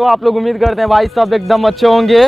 तो आप लोग उम्मीद करते हैं भाई सब एकदम अच्छे होंगे।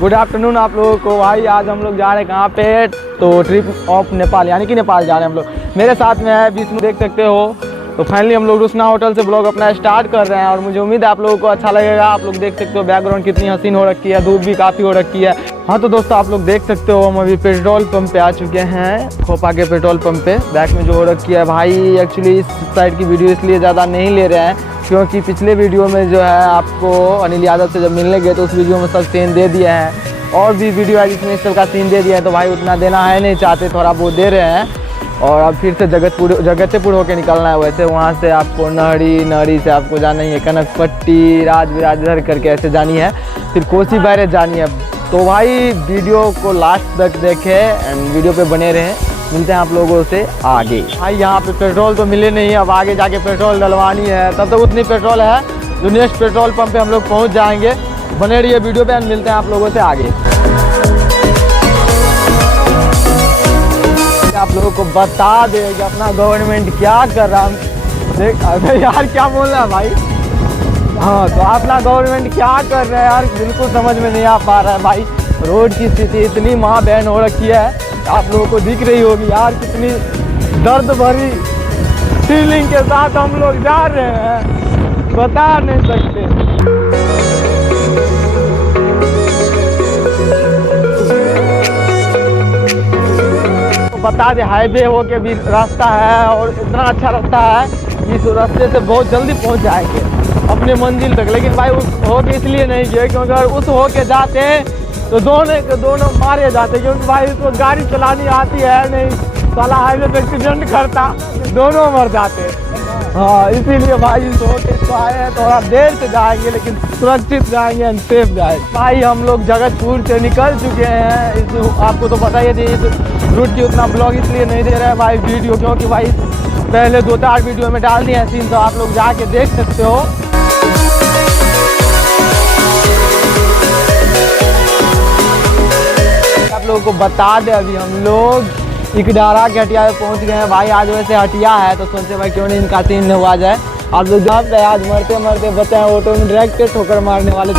गुड आफ्टरनून आप लोगों को। भाई आज हम लोग जा रहे हैं कहाँ पे, तो ट्रिप ऑफ नेपाल यानी कि नेपाल जा रहे हैं हम लोग। मेरे साथ में है विष्णु, देख सकते हो। तो फाइनली हम लोग रुसना होटल से ब्लॉग अपना स्टार्ट कर रहे हैं और मुझे उम्मीद है आप लोगों को अच्छा लगेगा। आप लोग देख सकते हो बैकग्राउंड कितनी हसीन हो रखी है, धूप भी काफ़ी हो रखी है। हाँ तो दोस्तों आप लोग देख सकते हो हम अभी पेट्रोल पंप पे आ चुके हैं, खोपा के पेट्रोल पंप पे। बैक में जो हो रखी है भाई, एक्चुअली इस साइड की वीडियो इसलिए ज़्यादा नहीं ले रहे हैं क्योंकि पिछले वीडियो में जो है आपको अनिल यादव से जब मिलने गए तो उस वीडियो में सब सीन दे दिए हैं और भी वीडियो है जिसमें इस सब का सीन दे दिया है, तो भाई उतना देना है नहीं चाहते, थोड़ा बहुत दे रहे हैं। और अब फिर से जगतपुर होके निकलना है। वैसे वहाँ से आपको नहरी से आपको जाना ही है, कनकपट्टी, राजविराज करके ऐसे जानी है, फिर कोसी बैरेज जानी है। तो भाई वीडियो को लास्ट तक देखें एंड वीडियो पे बने रहें। मिलते हैं आप लोगों से आगे। भाई यहाँ पे पेट्रोल तो मिले नहीं, अब आगे जाके पेट्रोल डलवानी है, तब तक उतनी पेट्रोल है जो नेक्स्ट पेट्रोल पंप पे हम लोग पहुँच जाएंगे। बने रहिए वीडियो पे एंड मिलते हैं आप लोगों से आगे। आप लोगों को बता दे कि अपना गवर्नमेंट क्या कर रहा है। देख अरे यार क्या बोल रहा है भाई। हाँ तो अपना गवर्नमेंट क्या कर रहा है यार, बिल्कुल समझ में नहीं आ पा रहा है भाई। रोड की स्थिति इतनी महाबैन हो रखी है, आप लोगों को दिख रही होगी यार, कितनी दर्द भरी फीलिंग के साथ हम लोग जा रहे हैं, बता नहीं सकते। बता दे हाईवे हो के भी रास्ता है और इतना अच्छा रास्ता है कि इस रास्ते से बहुत जल्दी पहुंच जाएंगे अपने मंजिल तक। लेकिन भाई उस हो के इसलिए नहीं गए क्योंकि अगर उस हो के जाते तो दोनों के दोनों मारे जाते, क्योंकि भाई उसको गाड़ी चलानी आती है नहीं, साला हाईवे पे एक्सीडेंट करता, दोनों मर जाते। हाँ इसीलिए भाई इस हो के आए हैं, थोड़ा देर से जाएंगे लेकिन सुरक्षित जाएंगे एंड सेफ जाएंगे। भाई हम लोग जगतपुर से निकल चुके हैं। इस आपको तो पता ही है इस रूट की उतना ब्लॉग इसलिए नहीं दे रहे हैं भाई वीडियो, क्योंकि भाई पहले 2-4 वीडियो में डाल दिए हैं सीन, तो आप लोग जाके देख सकते हो। आप लोगों को बता दें अभी हम लोग इकडारा के हटिया पे पहुंच गए हैं भाई। आज वैसे हटिया है तो सोचे भाई क्यों नहीं इनका सीन हुआ जाए। आप लोग जहाँ पे आज मरते मरते बचे हैं, ऑटो में डायरेक्ट ठोकर मारने वाले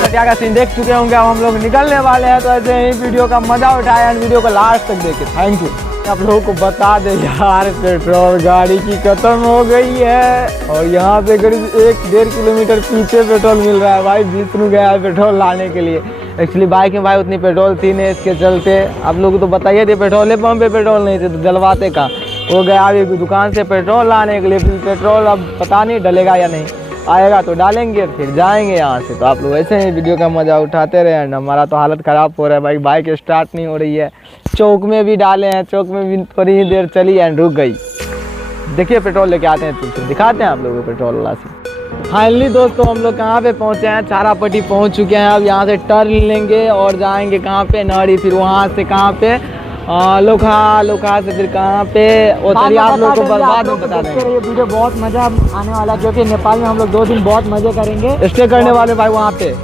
हटिया का सीन देख चुके होंगे। अब हम लोग निकलने वाले हैं, तो ऐसे ही वीडियो का मजा उठाया एंड वीडियो को लास्ट तक देखे। Thank you. आप लोगों को बता दें यार पेट्रोल गाड़ी की खत्म हो गई है और यहाँ पे करीब 1-1.5 किलोमीटर पीछे पेट्रोल मिल रहा है। भाई विष्णु गया है पेट्रोल लाने के लिए। एक्चुअली बाइक में भाई उतनी पेट्रोल थी नहीं, इसके चलते आप लोगों को तो बताइए थे पेट्रोल पंप पे पेट्रोल नहीं थे तो डलवाते कहाँ। वो गया अभी दुकान से पेट्रोल लाने के लिए, फिर पेट्रोल अब पता नहीं डलेगा या नहीं, आएगा तो डालेंगे फिर जाएंगे यहाँ से। तो आप लोग ऐसे ही वीडियो का मज़ा उठाते रहे एंड हमारा तो हालत ख़राब हो रहा है भाई, बाइक स्टार्ट नहीं हो रही है। चौक में भी डाले हैं, चौक में भी थोड़ी ही देर चली एंड रुक गई। देखिए पेट्रोल लेके आते हैं, तुमसे दिखाते हैं आप लोगों को पेट्रोल वाला से। फाइनली दोस्तों हम लोग कहाँ पे पहुँचे हैं, चारापट्टी पहुँच चुके हैं। अब यहाँ से टर्न लेंगे और जाएंगे कहाँ पे, नहरी, फिर वहाँ से कहाँ पे लोखा से फिर कहाँ पे उतरी। आप लोग को बाद में बता देंगे। ये वीडियो बहुत मजा आने वाला है क्योंकि नेपाल में हम लोग 2 दिन बहुत मजे करेंगे, स्टे करने वाले भाई वहाँ पे।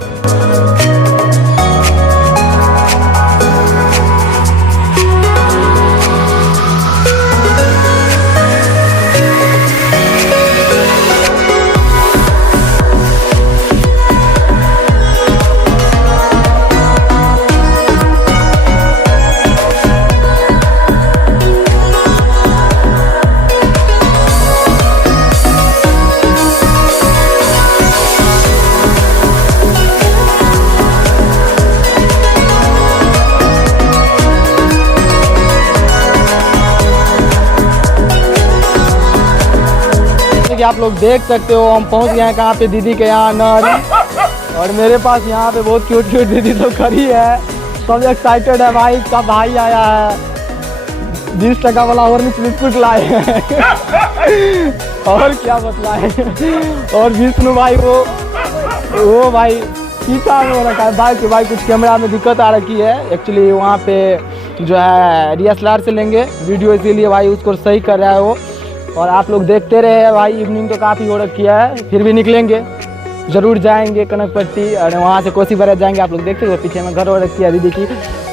कि आप लोग देख सकते हो हम पहुंच गए हैं कहाँ पे, दीदी के यहाँ नहरी। और मेरे पास यहाँ पे बहुत क्यूट दीदी सब खड़ी है, सब एक्साइटेड है भाई। इसका भाई आया है 20 टका वाला और बिस्कुट लाए हैं और क्या बतलाए। और विष्णु भाई वो भाई पीछा में हो रखा है भाई कि भाई कुछ कैमरा में दिक्कत आ रखी है। एक्चुअली वहाँ पे जो है DSLR से लेंगे वीडियो, इसीलिए भाई उसको सही कर रहा है वो। और आप लोग देखते रहे भाई, इवनिंग तो काफ़ी हो रखी है, फिर भी निकलेंगे, ज़रूर जाएंगे कनकपट्टी और वहाँ से कोसी बैरेज जाएंगे। आप लोग देखते हो पीछे में घर हो रखी है दीदी की,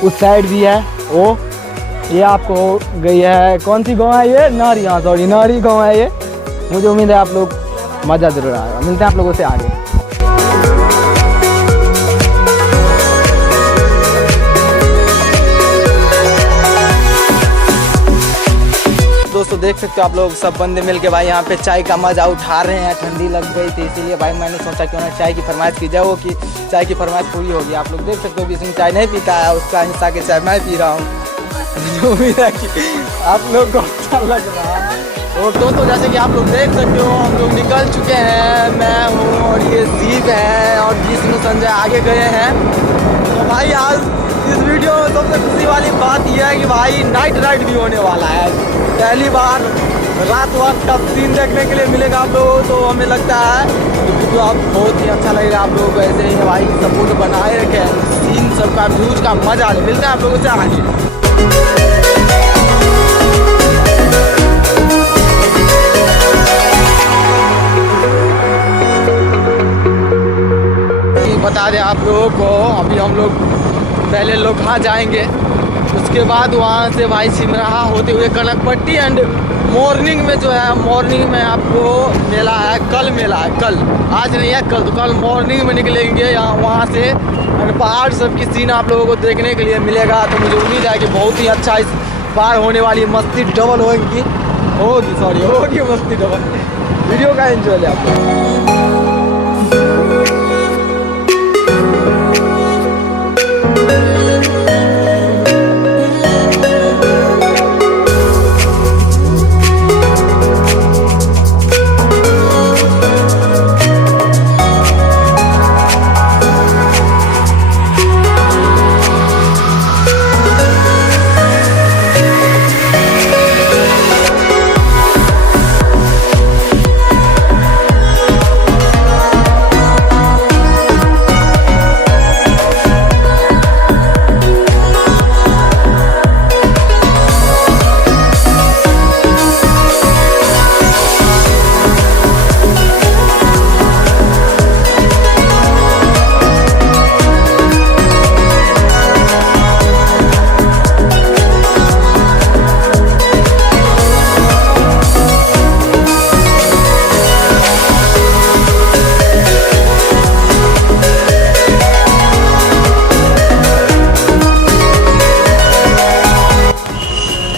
उस साइड भी है वो। ये आपको गई है, कौन सी गाँव है ये? नारी, हाँ सॉरी, नारी गाँव है ये। मुझे उम्मीद है आप लोग मज़ा जरूर आएगा। मिलते हैं आप लोगों से आगे। दोस्तों देख सकते हो आप लोग, सब बंदे मिलके भाई यहाँ पे चाय का मज़ा उठा रहे हैं। ठंडी लग गई थी इसीलिए भाई मैंने सोचा क्यों ना चाय की फरमाइश की जाए, वो कि चाय की फरमाइश पूरी होगी। आप लोग देख सकते हो विष्णु चाय नहीं पीता है, उसका हिस्सा के चाय मैं पी रहा हूँ। उम्मीद है कि आप लोग को अच्छा लग रहा है। और दोस्तों जैसे कि आप लोग देख सकते हो हम लोग निकल चुके हैं, मैं हूँ और ये शिव है और विष्णु संजय आगे गए हैं। तो भाई आज इस वीडियो में सबसे खुशी वाली बात यह है कि भाई नाइट राइड भी होने वाला है। पहली बार रात वक्त का सीन देखने के लिए मिलेगा आप लोगों को, तो हमें लगता है वीडियो आप बहुत ही अच्छा लगेगा। आप लोगों को ऐसे ही भाई सपोर्ट बनाए रखें, सीन सबका व्यूज का मजा ले। मिलते हैं आप लोगों से आगे। बता दें आप लोगों को, अभी हम लोग पहले लोखा जाएंगे, उसके बाद वहाँ से भाई सिमराहा होते हुए कनकपट्टी एंड मॉर्निंग में जो है, मॉर्निंग में आपको मेला है, कल मेला है, कल, आज नहीं है कल। तो कल मॉर्निंग में निकलेंगे यहाँ, वहाँ से पहाड़ सब की सीन आप लोगों को देखने के लिए मिलेगा। तो मुझे उम्मीद है कि बहुत ही अच्छा इस बार होने वाली मस्ती डबल होगी मस्ती डबल। वीडियो का एंजॉय ले आप लोग।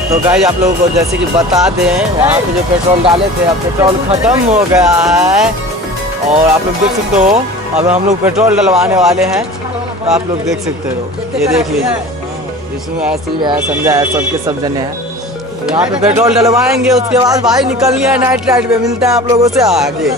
तो गाइस आप लोगों को जैसे कि बता दें, वहाँ पे जो पेट्रोल डाले थे अब पेट्रोल ख़त्म हो गया है। और आप लोग देख सकते हो अब हम लोग पेट्रोल डलवाने वाले हैं। तो आप लोग देख सकते हो, ये देख लीजिए, इसमें ऐसे ही है, संजय है, सबके सब जने हैं। तो यहाँ पे पेट्रोल डलवाएंगे, उसके बाद भाई निकलनी है नाइट राइड पे। मिलते हैं आप लोगों से आगे।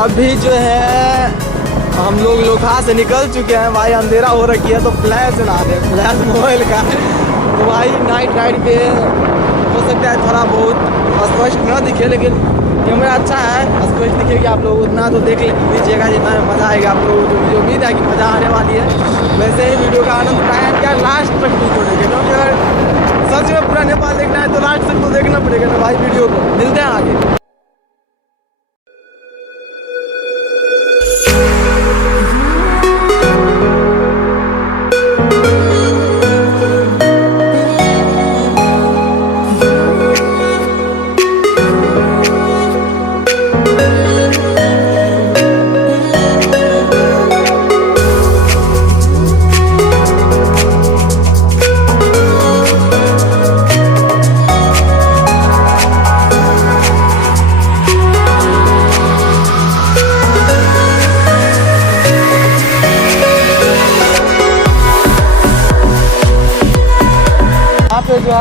अभी जो है हम लोग लोखा से निकल चुके हैं भाई, अंधेरा हो रखी है। तो फ्लैश ला दे, फ्लैश मोबाइल का। तो भाई नाइट राइड पे हो सकता है थोड़ा बहुत स्पष्ट ना दिखे, लेकिन कैमरा अच्छा है, स्पष्ट दिखेगी। आप लोग उतना तो देख लीजिएगा जितना मज़ा आएगा आप लोगों को। मुझे उम्मीद है कि मज़ा आने वाली है। वैसे ही वीडियो का आनंद उठाएं क्या, लास्ट तक वीडियो देखें, क्योंकि अगर सच में पूरा नेपाल देखना है तो लास्ट तक तो देखना पड़ेगा ना भाई वीडियो को। मिलते हैं आगे।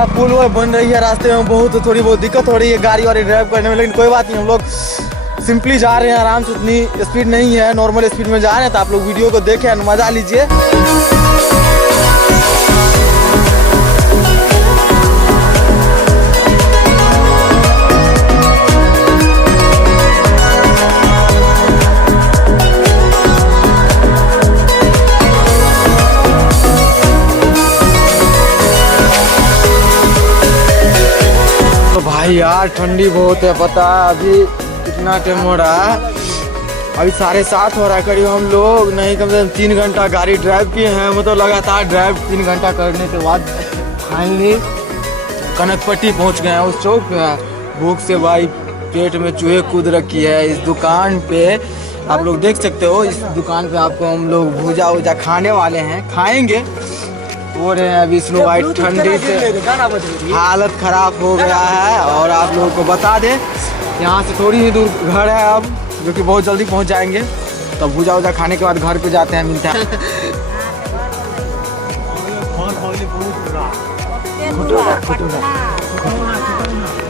पुल वो बन रही है, रास्ते में बहुत थोड़ी बहुत दिक्कत हो रही है गाड़ी वाड़ी ड्राइव करने में, लेकिन कोई बात नहीं, हम लोग सिंपली जा रहे हैं आराम से, उतनी स्पीड नहीं है, नॉर्मल स्पीड में जा रहे हैं। तो आप लोग वीडियो को देखें और मजा लीजिए। भाई यार ठंडी बहुत है, पता अभी कितना टाइम हो रहा है, अभी 7:30 हो रहा है करीब। हम लोग नहीं कम से कम 3 घंटा गाड़ी ड्राइव किए हैं, मतलब लगातार ड्राइव 3 घंटा करने के बाद फाइनली कनकपट्टी पहुंच गए हैं। उस चौक पे भूख से भाई पेट में चूहे कूद रखी है। इस दुकान पे आप लोग देख सकते हो, इस दुकान पे आपको हम लोग भूजा वूजा खाने वाले हैं, खाएंगे। हो रहे हैं विष्णु भाई, ठंडी से हालत खराब हो गया है। और आप लोगों को बता दें, यहाँ से थोड़ी ही दूर घर है अब, जो कि बहुत जल्दी पहुँच जाएंगे। तो भूजा वूजा खाने के बाद घर पे जाते हैं, मिलते हैं।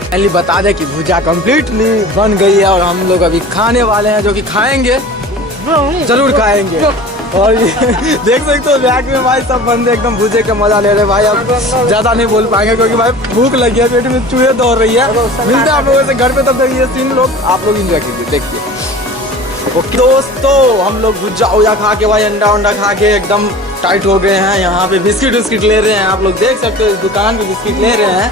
पहले बता दें कि भूजा कम्प्लीटली बन गई है और हम लोग अभी खाने वाले हैं, जो कि खाएंगे, जरूर खाएंगे। और ये देख सकते हो बैग में भाई सब बंदे एकदम भूजे का मजा ले रहे हैं भाई। अब ज्यादा नहीं बोल पाएंगे क्योंकि भाई भूख लगी है, पेट में चूहे दौड़ रही है। मिलते हैं आप लोगों से घर पे, तब तक ये सीन लोग आप लोग एंजॉय कीजिए, देखिए। ओके दोस्तों, हम लोग भुजा उजा खा के भाई, अंडा उंडा खा के एकदम टाइट हो गए हैं। यहाँ पे बिस्किट विस्किट ले रहे हैं, आप लोग देख सकते हो इस दुकान पे बिस्किट ले रहे हैं।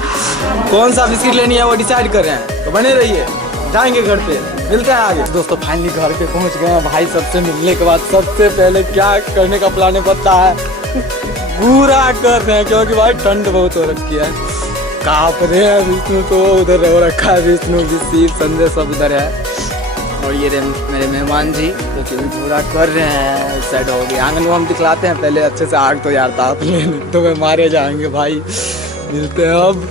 कौन सा बिस्किट लेनी है वो डिसाइड कर रहे हैं, तो बने रहिए, जाएंगे घर पे, मिलते हैं आगे। दोस्तों फाइनली घर पे पहुंच गए हैं भाई। सबसे मिलने के बाद सबसे पहले क्या करने का प्लान है पता है? पूरा कर रहे हैं, क्योंकि भाई ठंड बहुत हो रखी है, कांप रहे हैं। विष्णु तो उधर हो रखा है, विष्णु शिव संजय सब उधर है। और ये मेरे मेहमान जी जो कि पूरा कर रहे हैं। इस साइड हो गया आंगन को हम दिखलाते हैं पहले अच्छे से, आग तो यार ताप ले तो मैं मारे जाएंगे भाई। मिलते हैं अब।